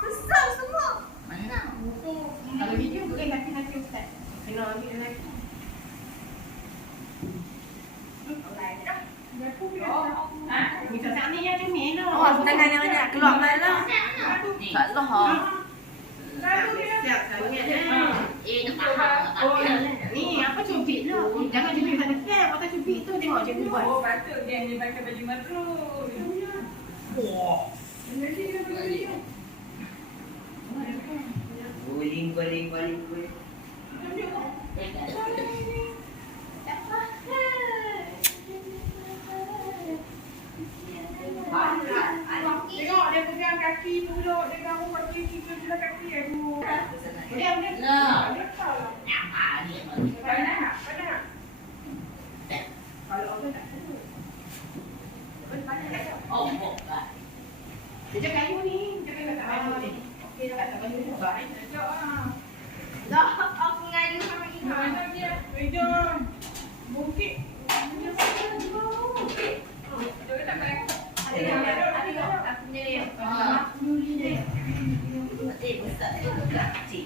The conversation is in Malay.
Susah semua. Mana? Kalau video boleh nanti Ustaz. Kena ambil lagi. Minta tak ni yang cumi tu. Oh, tangan yang banyak keluar malah. Tak lah. Siap sangat dah. Nak faham. Oh, ni apa cubit tu? Jangan cubit kat dekat. Patut cubit tu tengok macam tu buat. Oh, patut dia pakai baju matrus. Wah. Guling. Tengok dia pegang kaki pula. Dia garu kaki kita kaki aku. Diam. Apa ni? Panas. Kalau orang tak tahu. Oh. Dia cakap kayu ni. Cakap tak baju ni. Okey dah tak baju ni. Baik. Dah, aku ngadu sama Ina. Mana dia? Jom. Bukit. Jom tak payah. Aku punya dia. Besar. Kecil.